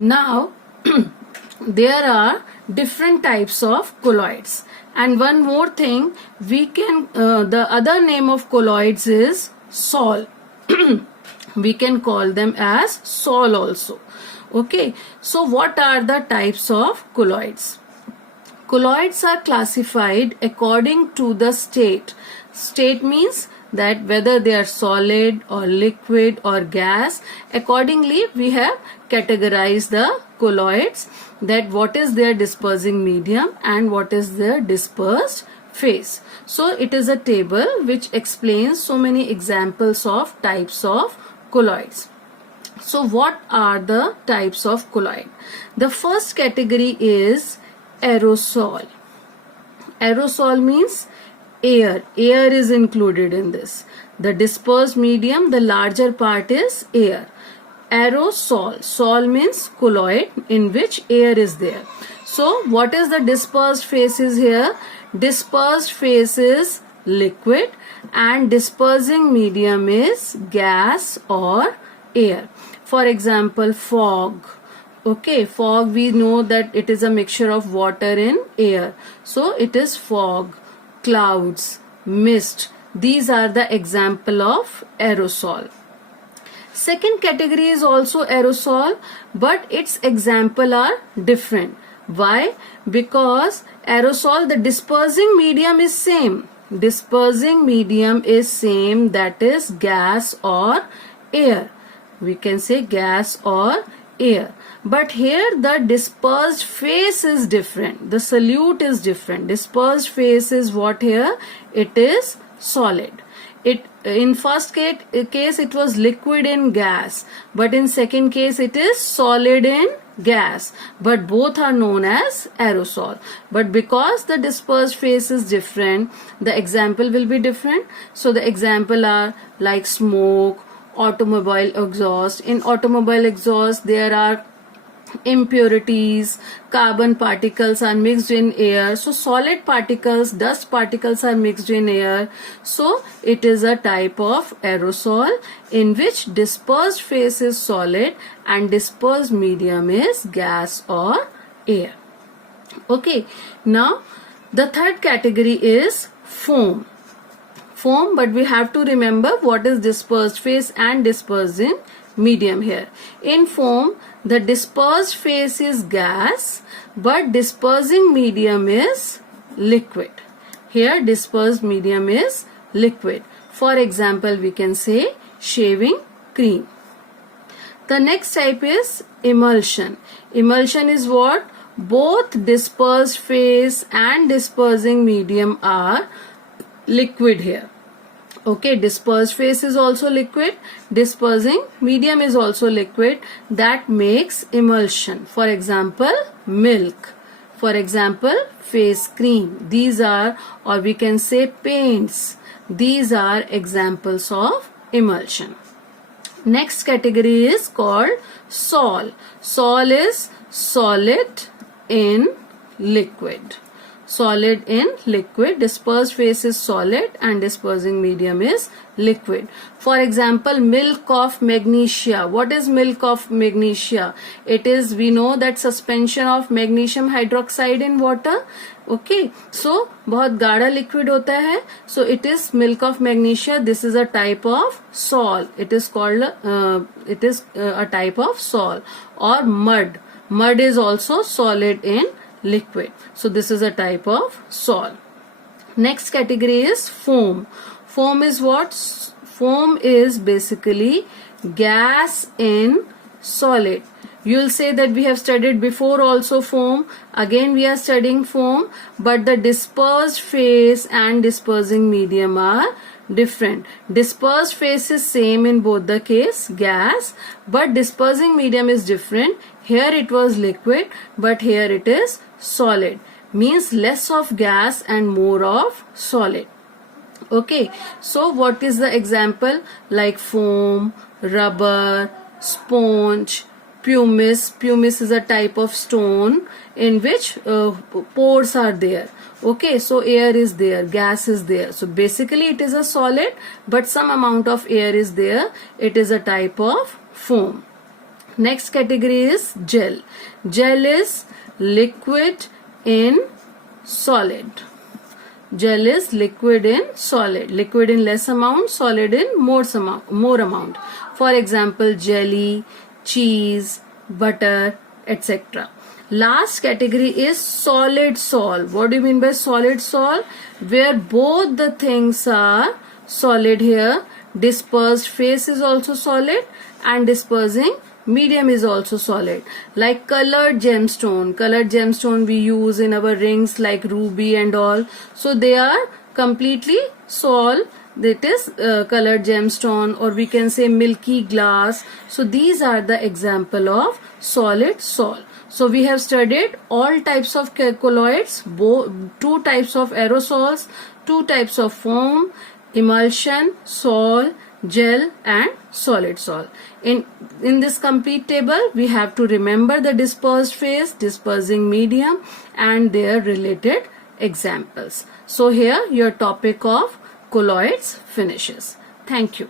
Now, there are different types of colloids. And one more thing, the other name of colloids is sol. We can call them as sol also. Okay, so what are the types of colloids? Colloids are classified according to the state. State means that whether they are solid or liquid or gas. Accordingly, we have categorized the colloids, that what is their dispersing medium and what is their dispersed phase. So it is a table which explains so many examples of types of colloids. So what are the types of colloid? The first category is aerosol. Aerosol means air. Air is included in this. The dispersed medium, the larger part is air. Aerosol. Sol means colloid in which air is there. So what is the dispersed phases here? Dispersed phase is liquid and dispersing medium is gas or air. For example, fog. Okay, fog, we know that it is a mixture of water and air. So it is fog, clouds, mist. These are the example of aerosol. Second category is also aerosol, but its example are different. Why? Because aerosol, the dispersing medium is same. Dispersing medium is same, that is gas or air. We can say gas or air. But here the dispersed phase is different. The solute is different. Dispersed phase is what here? It is solid. In first case it was liquid in gas, but in second case it is solid in gas, but both are known as aerosol. But because the dispersed phase is different, the example will be different. So the example are like smoke, automobile exhaust. In automobile exhaust there are impurities, carbon particles are mixed in air. So solid particles, dust particles are mixed in air. So it is a type of aerosol in which dispersed phase is solid and dispersed medium is gas or air. Okay, now the third category is foam. Foam, but we have to remember what is dispersed phase and dispersing medium here. In foam, the dispersed phase is gas, but dispersing medium is liquid. Here dispersed medium is liquid. For example, we can say shaving cream. The next type is emulsion. Emulsion is what? Both dispersed phase and dispersing medium are liquid here. Okay, dispersed phase is also liquid, dispersing medium is also liquid. That makes emulsion. For example, milk. For example, face cream. These are, or we can say paints. These are examples of emulsion. Next category is called sol. Sol is solid in liquid. Solid in liquid, dispersed phase is solid and dispersing medium is liquid. For example, milk of magnesia. What is milk of magnesia? It is, we know that suspension of magnesium hydroxide in water. Okay, so बहुत गाढ़ा liquid होता है. So it is milk of magnesia. This is a type of sol. It is called a type of sol. Or mud. Mud is also solid in liquid. So this is a type of sol. Next category is foam. Foam is what? Foam is basically gas in solid. You will say that we have studied before also foam. Again we are studying foam, but the dispersed phase and dispersing medium are different. Dispersed phase is same in both the case, gas, but dispersing medium is different. Here it was liquid, but here it is solid. Means less of gas and more of solid. Okay, so what is the example? Like foam, rubber, sponge, pumice. Pumice is a type of stone in which pores are there. Okay, so air is there, gas is there. So basically it is a solid, but some amount of air is there. It is a type of foam. Next category is gel. Gel is liquid in solid. Gel is liquid in solid. Liquid in less amount, solid in more amount. For example, jelly, cheese, butter, etc. Last category is solid sol. What do you mean by solid sol? Where both the things are solid here. Dispersed phase is also solid and dispersing medium is also solid. Like colored gemstone. Colored gemstone we use in our rings like ruby and all. So they are completely sol. That is colored gemstone, or we can say milky glass. So these are the example of solid sol. So we have studied all types of colloids, two types of aerosols, two types of foam, emulsion, sol, gel and solid sol. In this complete table, we have to remember the dispersed phase, dispersing medium and their related examples. So here your topic of colloids finishes. Thank you.